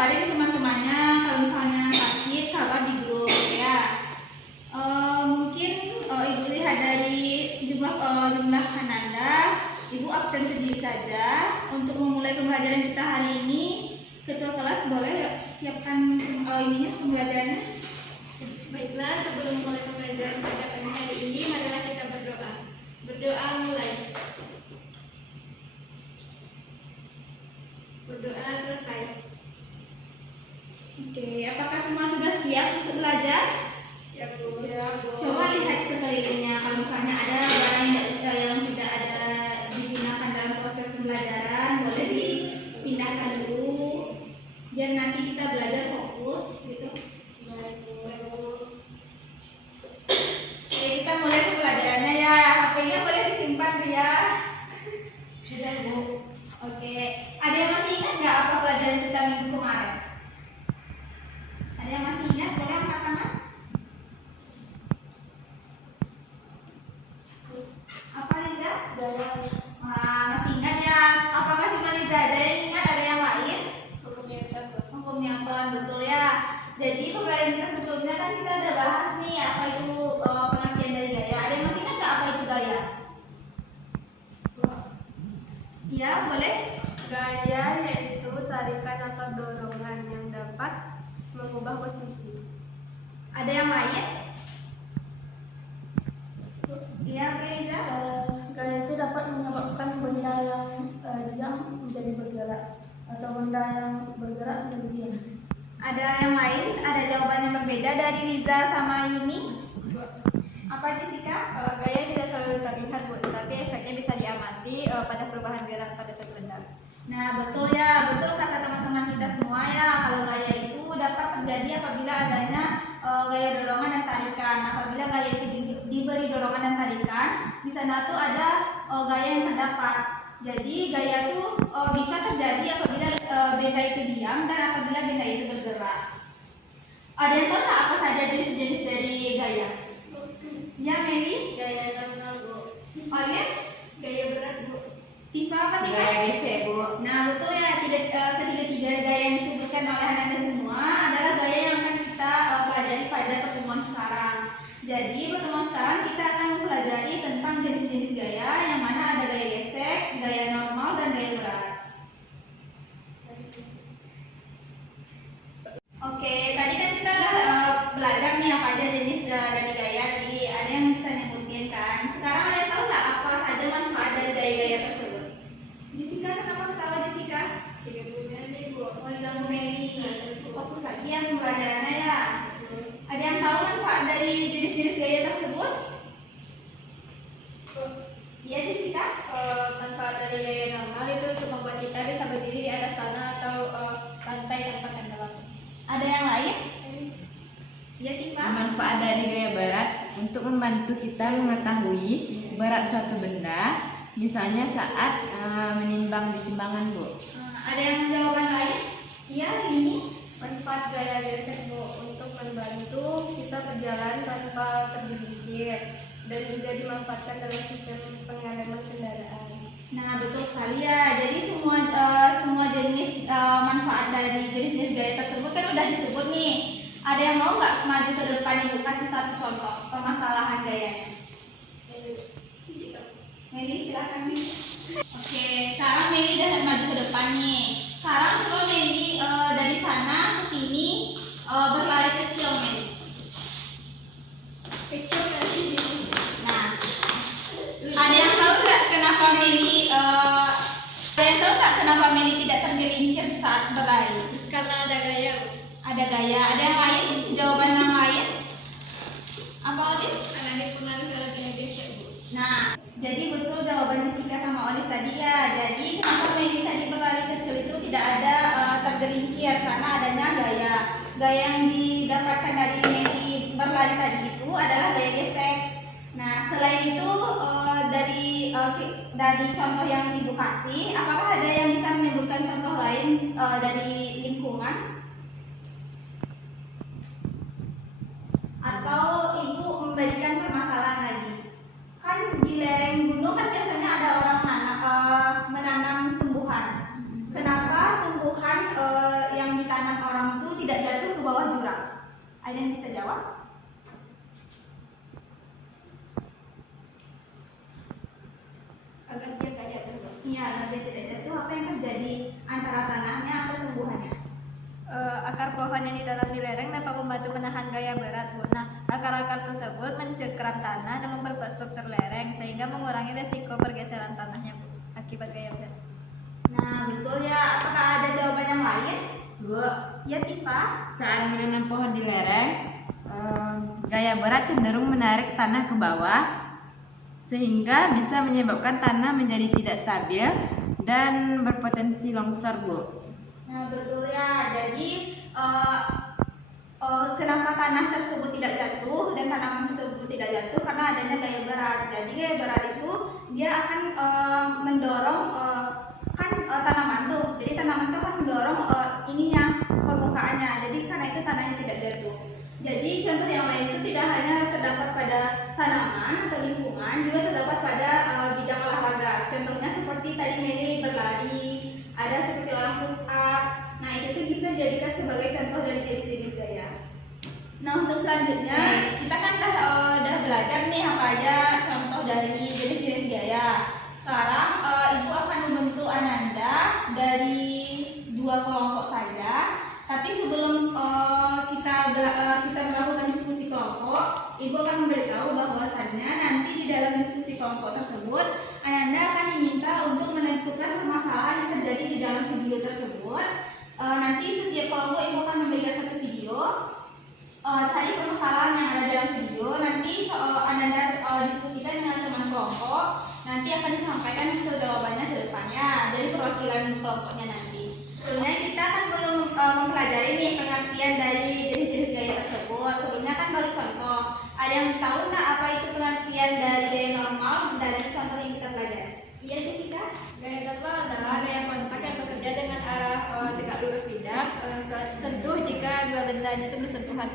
kabarin teman-temannya kalau misalnya sakit, kabar di grup ya. Mungkin Ibu lihat dari jumlah Hananda, Ibu absen sendiri saja. Untuk memulai pembelajaran kita hari ini, ketua kelas boleh siapkan pembelajarannya. Baiklah, sebelum mulai pembelajaran pada pagi hari ini, marilah kita berdoa. Berdoa mulai. Berdoa selesai. Oke, apakah semua sudah siap untuk belajar? Siap, Bu. Siap, Bu. Coba lihat sekelilingnya, kalau misalnya ada barang yang tidak ada digunakan dalam proses pembelajaran, boleh dipindahkan dulu, biar nanti kita belajar fokus gitu. Baik, Bu. Oke, kita mulai pembelajarannya ya. HP-nya boleh disimpan ya. Sudah, Bu. Oke, ada yang masih ingat nggak apa pelajaran kita minggu kemarin? Ada yang masih ingat? Boleh angkat tangan? Apa Riza? Gaya. Masih ingat ya? Apakah cuma Riza aja yang ingat? Ada yang lain? Hukum Newton, betul ya. Jadi pembelajaran kita sebelumnya kan kita udah bahas nih apa itu pengertian dari gaya. Ada yang masih ingat nggak apa itu gaya? Iya, boleh. Gaya yaitu tarikan atau dorongan yang dapat mengubah posisi. Ada yang lain? Iya, Riza. Gaya itu dapat menyebabkan benda yang diam menjadi bergerak atau benda yang bergerak menjadi diam. Ada yang lain? Ada jawaban yang berbeda dari Riza sama Yuni? Apa Jessica? Gaya tidak selalu terlihat, Bu, tetapi efeknya bisa diamati pada perubahan gerak pada suatu benda. Nah, betul ya, betul kata teman-teman kita semua ya. Kalau gaya itu dapat terjadi apabila adanya gaya dorongan dan tarikan. Apabila gaya itu diberi dorongan dan tarikan, di sana tuh ada gaya yang terdapat. Jadi gaya itu bisa terjadi apabila benda itu diam dan apabila benda itu bergerak. Ada yang tahu nggak apa saja jenis-jenis dari gaya? Ya, Meli? Gaya normal, Bu. Oleh? Gaya berat, Bu. Tifa apa Tifa? Gaya DC, Bu. Nah, betul ya, ketiga-tiga gaya yang disebutkan oleh Anda semua adalah gaya yang akan kita pelajari pada pertemuan sekarang. Jadi, pertemuan sekarang kita akan mempelajari tentang jenis-jenis gaya, yang mana ada gaya gesek, gaya normal, dan gaya berat. Oke, tadi kan kita udah belajar nih apa aja jenis dari gaya. Tadi ada yang bisa nyebutin kan. Sekarang ada yang tahu nggak apa saja manfaat dari gaya-gaya tersebut? Jessica, kenapa ketawa Jessica? Oh, diganggu Meli. Fokus lagi ya pembelajarannya ya. Ada yang tahu manfaat dari jenis-jenis gaya tersebut? Iya Jessica? Manfaat dari gaya normal itu untuk membuat kita bisa berdiri di atas tanah atau lantai tanpa kendala. Ada yang lain? Iya Tifa? Manfaat dari gaya berat untuk membantu kita mengetahui berat suatu benda, misalnya saat menimbang di timbangan, Bu. Ada yang jawaban lain? Iya, ini. Manfaat gaya gesek, Bu, untuk membantu kita berjalan tanpa tergelincir dan juga dimanfaatkan dalam sistem pengereman kendaraan. Nah, betul sekali ya. Jadi semua jenis manfaat dari jenis-jenis gaya tersebut kan udah disebut nih. Ada yang mau nggak maju ke depan Ibu kasih satu contoh permasalahan gayanya? Meli, silakan nih. Oke, sekarang Meli udah maju ke depan nih. Sekarang coba Meli dari sana ke sini berlari kecil Meli. Kecil lagi. Nah, ada yang tahu nggak kenapa Meli tidak tergelincir saat berlari? Karena ada gaya, Bu. Ada gaya. Ada yang lain? Jawaban yang lain? Apa Olive? Karena dipengaruhi oleh gaya gesek, Bu. Nah, jadi betul jawaban Jessica sama Olive tadi ya. Jadi kenapa Meli tadi berlari kecil itu tidak ada tergelincir karena adanya gaya. Gaya yang didapatkan dari Meli berlari tadi itu adalah gaya gesek. Nah, selain itu dari contoh yang Ibu kasih, apakah ada yang bisa menyebutkan contoh lain dari lingkungan? Atau Ibu memberikan permasalahan lagi? Kan di lereng gunung kan biasanya ada orang menanam tumbuhan. Kenapa tumbuhan yang ditanam Iya, agar dia tidak jatuh, apa yang terjadi antara tanahnya atau tumbuhannya? Akar pohon yang ditanam di lereng dapat membantu menahan gaya berat, Bu. Nah, akar-akar tersebut mencengkeram tanah dan memperkuat struktur lereng sehingga mengurangi resiko pergeseran tanahnya, Bu, akibat gaya berat. Nah, betul ya. Apakah ada jawaban yang lain? Bu, Ya, Tifa. saat menanam pohon di lereng, gaya berat cenderung menarik tanah ke bawah sehingga bisa menyebabkan tanah menjadi tidak stabil dan berpotensi longsor, Bu. Nah, betul ya. Jadi kenapa tanah tersebut tidak jatuh dan tanaman tersebut tidak jatuh karena adanya gaya berat. Jadi gaya berat itu dia akan mendorong tanaman tuh. Jadi tanaman itu akan mendorong ininya permukaannya. Jadi karena itu tanahnya tidak jatuh. Jadi contoh yang lain itu tidak hanya terdapat pada tanaman atau lingkungan, juga terdapat pada bidang olahraga. Contohnya seperti tadi Meli berlari, ada seperti orang push up. Nah, itu tuh bisa dijadikan sebagai contoh dari jenis-jenis gaya. Nah, untuk selanjutnya kita kan udah belajar nih apa aja contoh dari jenis-jenis gaya. Sekarang Ibu akan membentuk Ananda dari 2 kelompok saja. Tapi sebelum kita melakukan diskusi kelompok, Ibu akan memberitahu bahwasannya nanti di dalam diskusi kelompok tersebut, Ananda akan diminta untuk menentukan permasalahan yang terjadi di dalam video tersebut. Nanti setiap kelompok Ibu akan memberikan satu video. Cari permasalahan yang ada dalam video. Nanti Ananda diskusikan dengan teman kelompok. Nanti akan disampaikan hasil jawabannya ke depannya dari perwakilan kelompoknya nanti. Sebelumnya kita kan belum mempelajari nih pengertian dari jenis-jenis gaya tersebut. Sebelumnya kan baru contoh. Ada yang tahu nggak apa itu pengertian dari gaya normal dari contoh yang kita pelajari? Iya, Jessica? Gaya normal adalah gaya kontak yang bekerja dengan arah tegak lurus bidang, sentuh jika dua bendanya itu bersentuhan.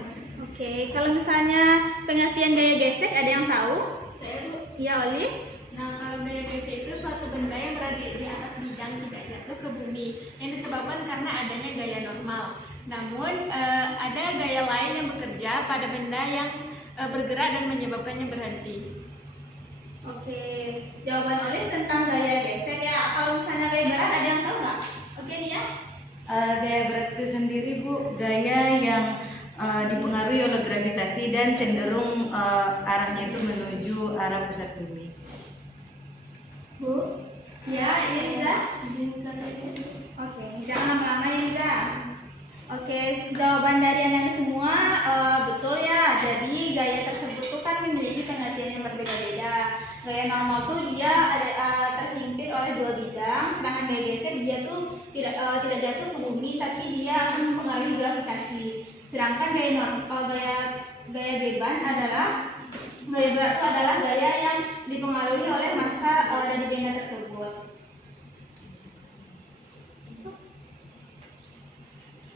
Oke, kalau misalnya pengertian gaya gesek ada yang tahu? Saya, Bu. Iya, Olive? Nah, kalau gaya gesek itu suatu benda yang berada di atas bidang tidak jatuh ke bumi yang disebabkan karena adanya gaya normal. Namun ada gaya lain yang bekerja pada benda yang bergerak dan menyebabkannya berhenti. Oke, jawaban Olive tentang gaya gesek ya. Kalau misalnya gaya berat ada yang tahu nggak? Oke, Nia? Gaya berat itu sendiri, Bu, gaya yang dipengaruhi oleh gravitasi dan cenderung arahnya itu menuju arah pusat bumi. Bu? Ya, ini Liza? Oke, jangan lama-lama ya Liza. Oke, jawaban dari anak semua betul ya. Jadi gaya tersebut tuh kan memiliki pengertian yang berbeda-beda. Gaya normal tuh dia terhimpit oleh 2 bidang, sedangkan gaya gesek dia tuh tidak jatuh ke bumi, tapi dia akan mempengaruhi gravitasi. Sedangkan gaya beban adalah gaya berat itu adalah gaya yang dipengaruhi oleh massa dari benda tersebut.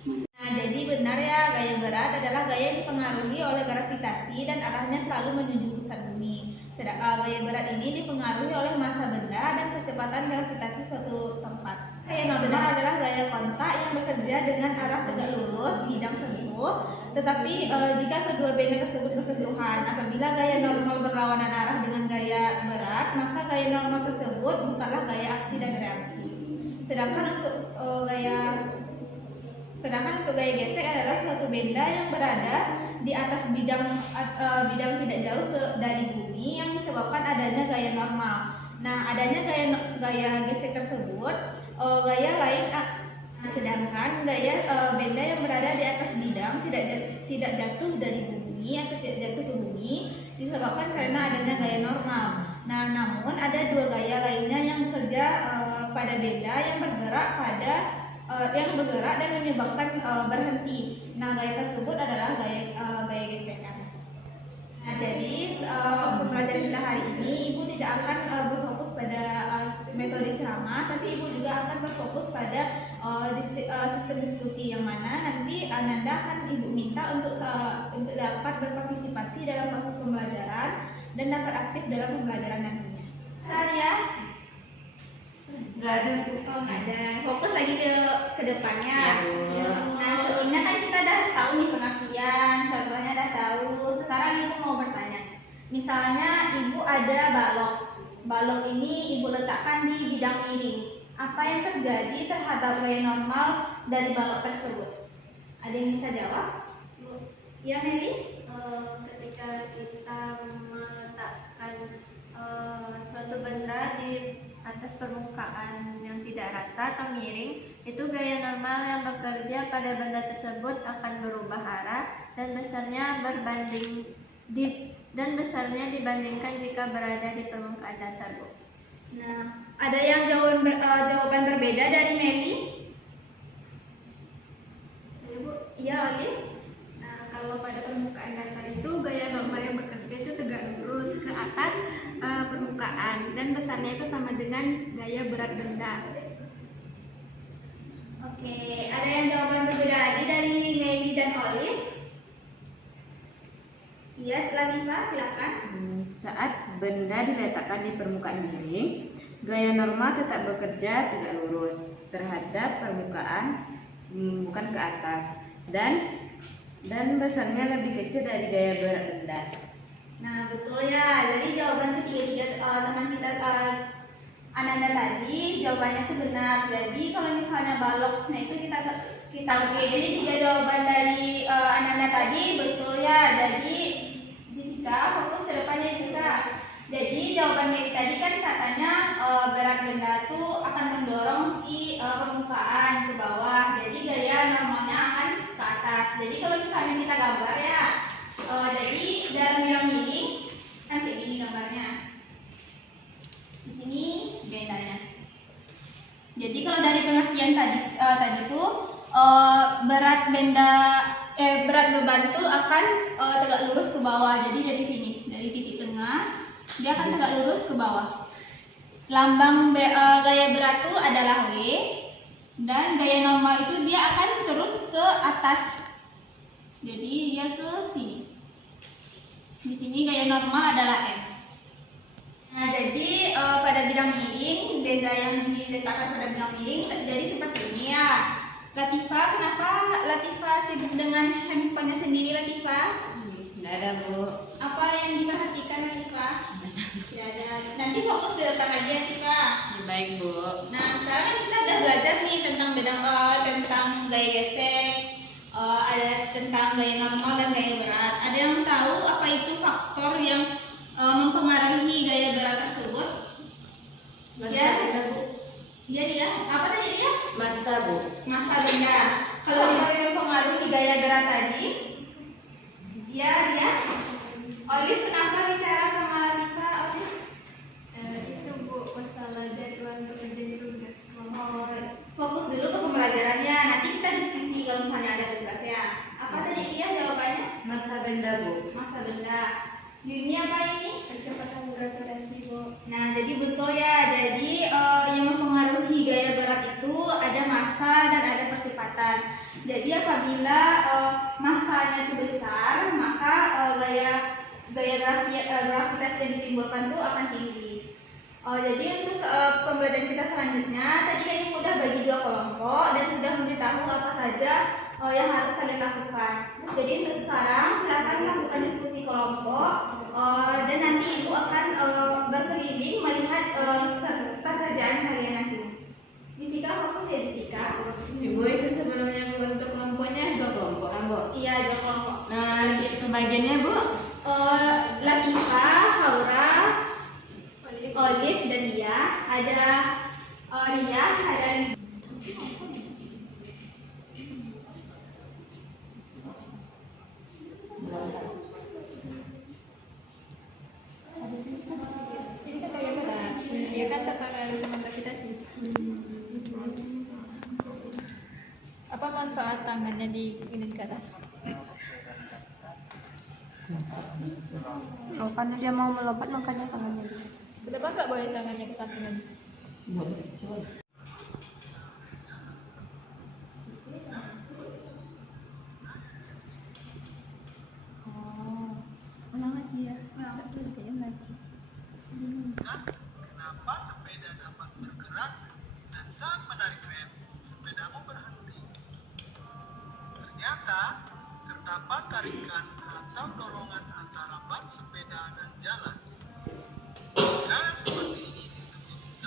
Nah, jadi benar ya, gaya berat adalah gaya yang dipengaruhi oleh gravitasi dan arahnya selalu menuju pusat bumi. Gaya berat ini dipengaruhi oleh massa benda dan kecepatan gravitasi suatu tempat. Gaya normal adalah gaya kontak yang bekerja dengan arah tegak lurus bidang sentuh, tetapi jika kedua benda tersebut bersentuhan, apabila gaya normal berlawanan arah dengan gaya berat, maka gaya normal tersebut bukanlah gaya aksi dan reaksi. Sedangkan untuk gaya gesek adalah suatu benda yang berada di atas bidang tidak jauh dari bumi yang disebabkan adanya gaya normal. Nah, adanya gaya gesek tersebut, gaya lain sedangkan gaya benda yang berada di atas bidang tidak jatuh dari bumi atau tidak jatuh ke bumi disebabkan karena adanya gaya normal. Nah, namun ada 2 gaya lainnya yang bekerja pada benda yang bergerak dan menyebabkan berhenti. Nah, gaya tersebut adalah gaya gesekan. Nah, jadi pembelajaran kita hari ini Ibu tidak akan berfokus pada metode ceramah, tapi Ibu juga akan berfokus pada sistem diskusi yang mana nanti Ananda akan Ibu minta untuk dapat berpartisipasi dalam proses pembelajaran dan dapat aktif dalam pembelajaran nantinya. Saya Nggak ada. Oh, nggak ada. Fokus lagi ke depannya. Ya, Nah, sebelumnya kan kita udah tahu nih pengertian, contohnya udah tahu. Sekarang Ibu mau bertanya. Misalnya Ibu ada balok. Balok ini ibu letakkan di bidang miring. Apa yang terjadi terhadap gaya normal dari balok tersebut? Ada yang bisa jawab? Bu, Ya, Meli? ketika kita meletakkan suatu benda di atas permukaan yang tidak rata atau miring, itu gaya normal yang bekerja pada benda tersebut akan berubah arah dan besarnya dibandingkan jika berada di permukaan datar, Bu. Nah, ada yang jawaban berbeda dari Meli? Saya, Bu. Iya, Olive? Nah, kalau pada permukaan datar itu gaya normal yang bekerja itu tegak lurus ke atas permukaan dan besarnya itu sama dengan gaya berat benda. Oke, ada yang jawaban berbeda lagi dari Meli dan Olive? Iya, Latifa, silakan. Saat benda diletakkan di permukaan miring, gaya normal tetap bekerja tegak lurus terhadap permukaan, bukan ke atas, dan besarnya lebih kecil dari gaya berat benda. Nah, betul ya. Jadi jawaban ketiga teman kita Ananda tadi jawabannya itu benar. Jadi kalau misalnya baloksnya itu kita oke. Jadi tiga jawaban dari Ananda tadi betul ya. Jadi Jessica fokus ke depannya Jessica. Jadi jawaban Mary tadi kan katanya berat benda itu akan mendorong si permukaan ke bawah. Jadi gaya normalnya akan ke atas. Jadi kalau misalnya kita gambar ya, jadi dalam bidang miring kan kayak gini gambarnya. Di sini bendanya. Jadi kalau dari pengertian tadi itu berat beban itu akan tegak lurus ke bawah. Jadi dari sini, dari titik tengah dia akan tegak lurus ke bawah. Lambang gaya berat itu adalah W dan gaya normal itu dia akan terus ke atas. Jadi dia ke sini. Di sini gaya normal adalah M. Nah, jadi pada bidang miring, benda yang diletakkan pada bidang miring jadi seperti ini ya. Latifa, kenapa Latifa sibuk dengan handphonenya sendiri, Latifa? Nggak ada, Bu. Apa yang diperhatikan, Latifa? Tidak ada. Nanti fokus ke depan aja, Latifa. Ya, baik, Bu. Nah, sekarang kita udah belajar nih tentang tentang gaya gesek, ada tentang gaya normal dan gaya berat. Ada yang tahu apa itu faktor yang mempengaruhi gaya berat tersebut? Masa benda, Bu. Iya dia. Apa tadi dia? Masa, Bu. Masa benda. Kalau yang mempengaruhi gaya berat tadi, iya dia. Olive, kenapa bicara sama Latifa, Olive? Itu, Bu, masalah jadwal untuk kerjain tugas. Fokus dulu ke pembelajarannya. Nanti kita diskusi kalau misalnya ada tugas ya. Apa tadi dia jawabannya? Masa benda, Bu. Masa benda. Ini apa ini? Kecepatan gravitasi, Bu. Nah, jadi betul ya. Jadi yang mempengaruhi gaya berat itu ada massa dan ada percepatan. Jadi apabila massanya itu besar, maka gravitasi yang ditimbulkan itu akan tinggi. Jadi untuk pembelajaran kita selanjutnya, tadi kan ibu udah bagi dua kelompok dan sudah memberitahu apa saja yang harus kalian lakukan. Jadi untuk sekarang silakan lakukan diskusi kelompok dan nanti ibu akan berkeliling melihat pekerjaan kalian nanti. Jessica, fokus ya Jessica. Ibu itu sebelumnya, Bu, untuk kelompoknya 2 kelompok kan, Bu? Iya, dua kelompok. Nah, pembagiannya, Bu? Latifa, Haura, Olive dan Ria. Ada Ria, ada Ini kan gaya berat. Iya kan tata sama gravitasi. Apa manfaat tangannya diginin ke atas? Oh, karena dia mau melompat makanya tangannya. Kenapa nggak boleh tangannya ke samping aja? Boleh, coba. Ulang lagi ya. Satu lagi. Kenapa sepeda dapat bergerak dan saat menarik rem, sepedamu berhenti? Ternyata terdapat tarikan atau dorongan antara ban sepeda dan jalan. Gaya seperti ini disebut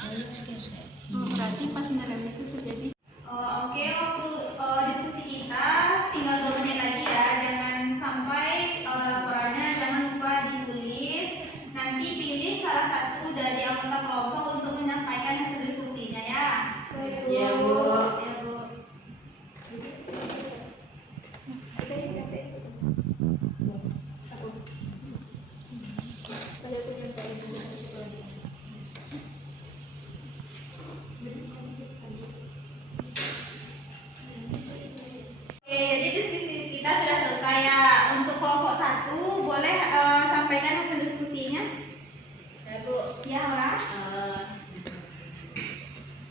gaya gesek. Oh, berarti pas ngerem itu terjadi. Oke, waktu diskusi kita tinggal 2 menit lagi ya. Jangan sampai laporannya jangan lupa ditulis. Nanti pilih salah satu dari anggota kelompok untuk menyampaikan hasil diskusinya ya. Ya, Bu. Ya, Bu. Oke, jadi diskusi kita sudah selesai ya. Untuk kelompok 1 boleh sampaikan hasil diskusinya. Ya, Bu. Ya, Aura.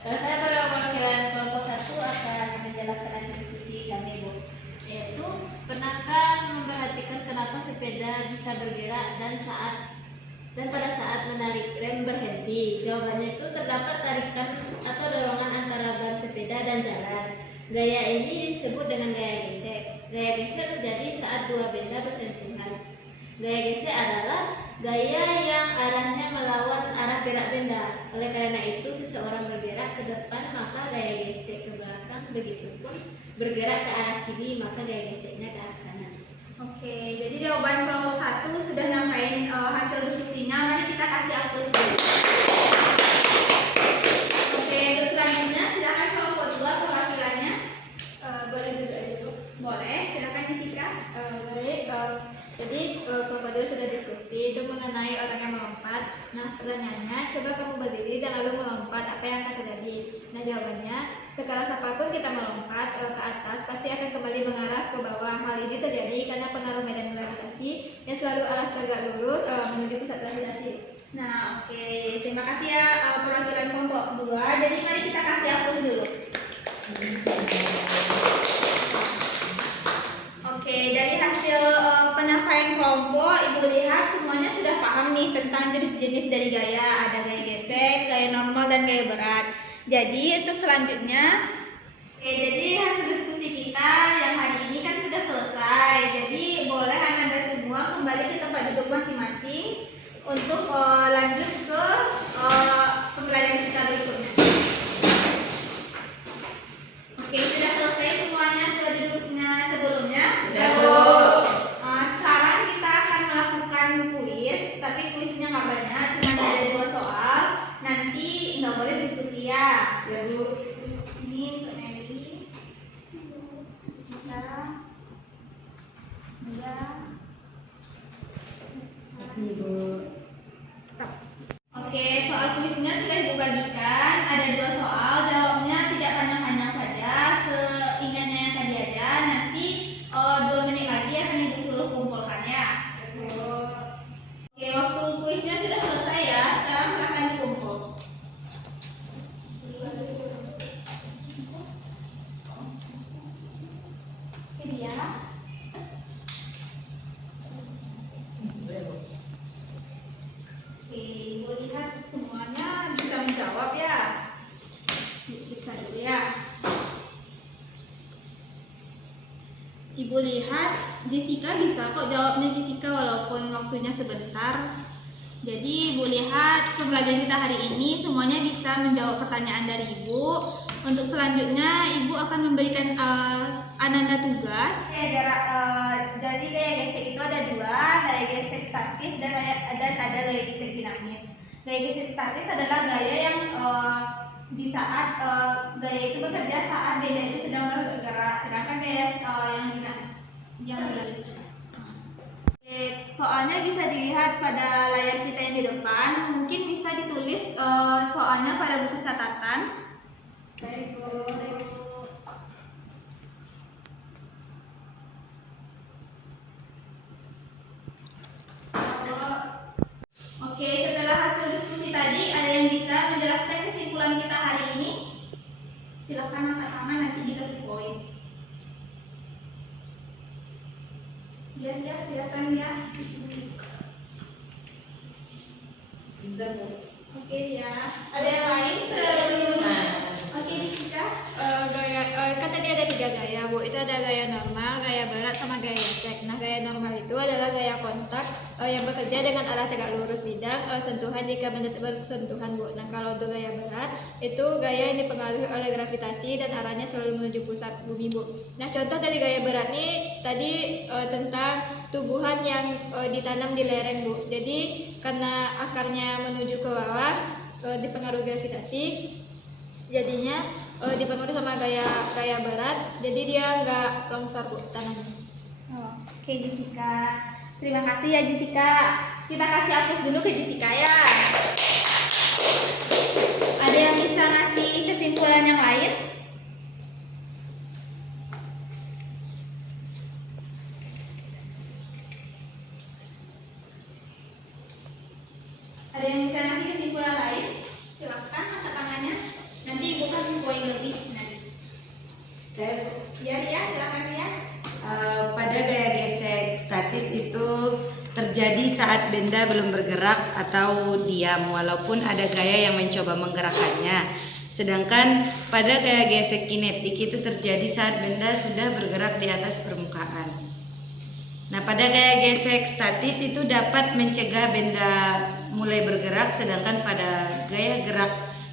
Saya pada perwakilan kelompok 1 akan menjelaskan hasil diskusi kami, Bu. Yaitu, pernahkah memperhatikan kenapa sepeda bisa bergerak dan pada saat menarik rem berhenti? Jawabannya itu terdapat tarikan atau dorongan antara ban sepeda dan jalan. Gaya ini disebut dengan gaya gesek. Gaya gesek terjadi saat dua benda bersentuhan. Gaya gesek adalah gaya yang arahnya melawan arah gerak benda. Oleh karena itu, seseorang bergerak ke depan maka gaya gesek ke belakang. Begitupun bergerak ke arah kiri maka gaya geseknya ke arah kanan. Oke, jadi jawaban kelompok 1 sudah nyampein hasil diskusinya. Mari kita kasih aplaus dulu. Oke, untuk selanjutnya silakan kelompok 2 perwakilannya. Boleh dulu aja, Bu. Boleh, silakan Jessica. Baik, jadi kelompok 2 sudah diskusi itu mengenai orang yang melompat. Nah, pertanyaannya, coba kamu berdiri dan lalu melompat, apa yang akan terjadi? Nah, jawabannya, sekeras apapun kita melompat ke atas, pasti akan kembali mengarah ke bawah. Hal ini terjadi karena pengaruh medan gravitasi yang selalu arah tegak lurus menuju pusat gravitasi. Nah, oke, terima kasih ya perwakilan kelompok 2. Jadi mari kita kasih aplaus dulu. Oke, dari hasil penyampaian kelompok, Ibu lihat semuanya sudah paham nih tentang jenis-jenis dari gaya. Ada gaya gesek, gaya normal, dan gaya berat. Jadi untuk selanjutnya, jadi hasil diskusi kita yang hari ini kan sudah selesai. Jadi boleh Anda semua kembali ke tempat duduk masing-masing untuk lanjut ke pembelajaran kita berikutnya. Oke, sudah selesai semuanya ke duduknya sebelumnya. Sudah, Bu. Sekarang kita akan melakukan kuis, tapi kuisnya nggak banyak, cuma ada 2 soal. Nanti nggak boleh diskusi ya. Ya, Bu. Ini untuk Nelly, Sisa, Mia. Kasih, Bu. Stop. Oke, soal kuisnya sudah Ibu bagikan. Ada 2 soal, jawabnya tidak panjang-panjang saja, seingatnya yang tadi aja. Nanti 2 menit lagi akan Ibu suruh kumpulkan ya. Oke, waktu kuisnya sudah selesai ya. Sekarang silahkan dikumpul. Oke, dia. Oke, Ibu lihat semuanya bisa menjawab ya. Bisa dulu ya. Ibu lihat Jessica bisa kok jawabnya Jessica walaupun waktunya sebentar. Jadi Ibu lihat pembelajaran kita hari ini semuanya bisa menjawab pertanyaan dari Ibu. Untuk selanjutnya Ibu akan memberikan Ananda tugas. Jadi gaya gesek itu ada 2, gaya gesek statis dan ada gaya gesek dinamis. Gaya gesek statis adalah gaya yang di saat gaya itu bekerja saat benda itu sedang bergerak, sedangkan gaya yang dinamis. Soalnya bisa dilihat pada layar kita yang di depan. Mungkin bisa ditulis soalnya pada buku catatan. Baik, Bu. Oke, setelah hasil diskusi tadi, ada yang bisa menjelaskan kesimpulan kita hari ini? Silakan angkat tangan, nanti dikasih poin. Ya, silakan ya. Oke ya. Ada yang lain sebelum? Oke, Jessica. Kan tadi ada 3 gaya, Bu. Itu ada gaya normal, gaya berat, sama gaya gesek. Nah, gaya normal itu adalah gaya kontak yang bekerja dengan arah tegak lurus bidang, sentuhan jika benda bersentuhan, Bu. Nah, kalau untuk gaya berat, itu gaya yang dipengaruhi oleh gravitasi dan arahnya selalu menuju pusat bumi, Bu. Nah, contoh dari gaya berat nih tadi tentang tumbuhan yang ditanam di lereng, Bu. Jadi karena akarnya menuju ke bawah, dipengaruhi gravitasi, jadinya dipengaruhi sama gaya berat, jadi dia nggak longsor, Bu, tanahnya. Oke Jessica, terima kasih ya Jessica. Kita kasih aplaus dulu ke Jessica ya. Ada yang bisa ngasih kesimpulan yang lain? Ada yang bisa ngasih kesimpulan lain? Silakan angkat tangannya. Nanti Ibu kasih poin lebih nanti. Ya, silakan ya. Pada gaya gesek statis itu terjadi saat benda belum bergerak atau diam, walaupun ada gaya yang mencoba menggerakkannya. Sedangkan pada gaya gesek kinetik itu terjadi saat benda sudah bergerak di atas permukaan. Nah, pada gaya gesek statis itu dapat mencegah benda mulai bergerak, sedangkan pada gaya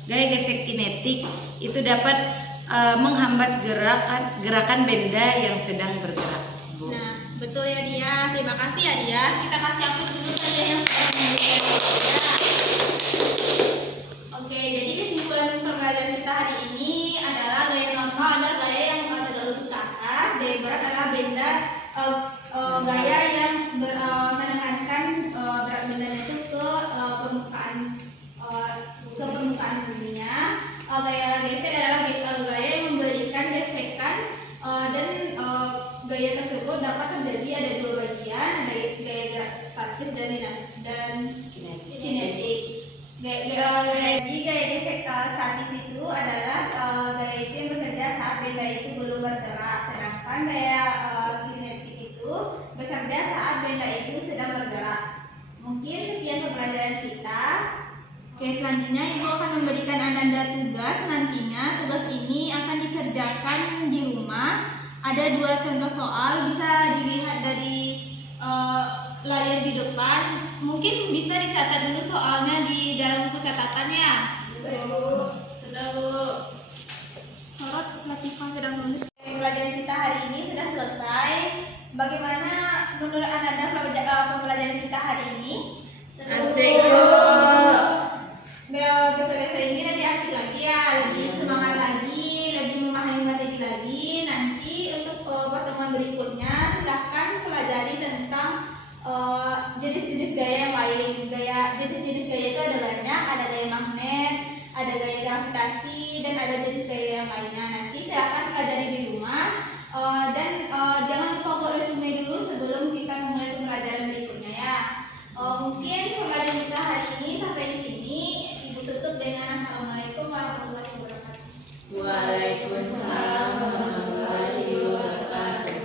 gesek kinetik itu dapat menghambat gerakan benda yang sedang bergerak, Bu. Nah, betul ya Dia. Terima kasih ya Dia. Kita kasih aplaus dulu saja yang sudah memberikan Dia. Oke, jadi kesimpulan pembelajaran kita hari ini adalah gaya normal adalah gaya yang tegak lurus ke atas, gaya berat adalah benda gaya yang menekankan berat bendanya itu ke permukaan buminya. Gaya gesek adalah gaya yang memberikan gesekan dan gaya tersebut dapat terjadi ada dua bagian, ada gaya gerak statis dan kinetik. Gaya gesek statis itu adalah gaya itu yang bekerja saat benda itu belum bergerak, sedangkan gaya kinetik itu bekerja saat benda itu sedang bergerak. Mungkin sekian pembelajaran kita. Oke, selanjutnya Ibu akan memberikan Ananda tugas. Nantinya tugas ini akan dikerjakan di rumah. Ada 2 contoh soal, bisa dilihat dari layar di depan. Mungkin bisa dicatat dulu soalnya di dalam buku catatannya. Sudah, Bu. Sorot Latifah sedang menulis. Pembelajaran kita hari ini sudah selesai. Bagaimana menurut Ananda pembelajaran kita hari ini? Asik, Bu. Besok-besok ini lebih asik lagi ya, lebih semangat lagi, lebih memahami materi lagi. Nanti untuk pertemuan berikutnya silahkan pelajari tentang jenis-jenis gaya yang lain. Jenis-jenis gaya itu ada banyak, ada gaya magnet, ada gaya gravitasi, dan ada jenis gaya yang lainnya. Nanti silahkan pelajari di rumah dan jangan lupa buat resume dulu sebelum kita memulai pembelajaran berikutnya ya. Mungkin pembelajaran kita hari ini sampai di sini. Ibu tutup dengan Assalamualaikum warahmatullahi wabarakatuh. Waalaikumsalam warahmatullahi wabarakatuh.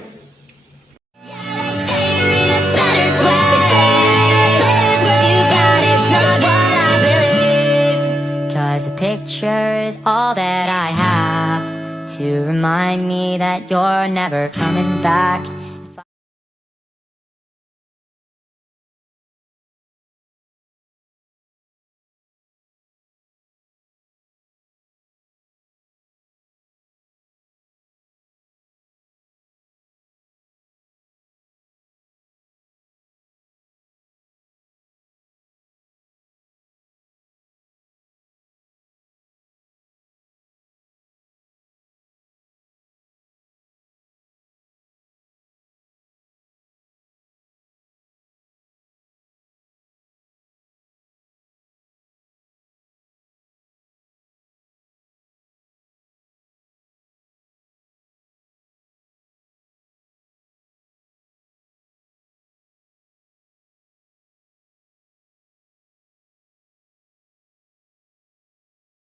Cause a picture is all that I have to remind me that you're never coming back.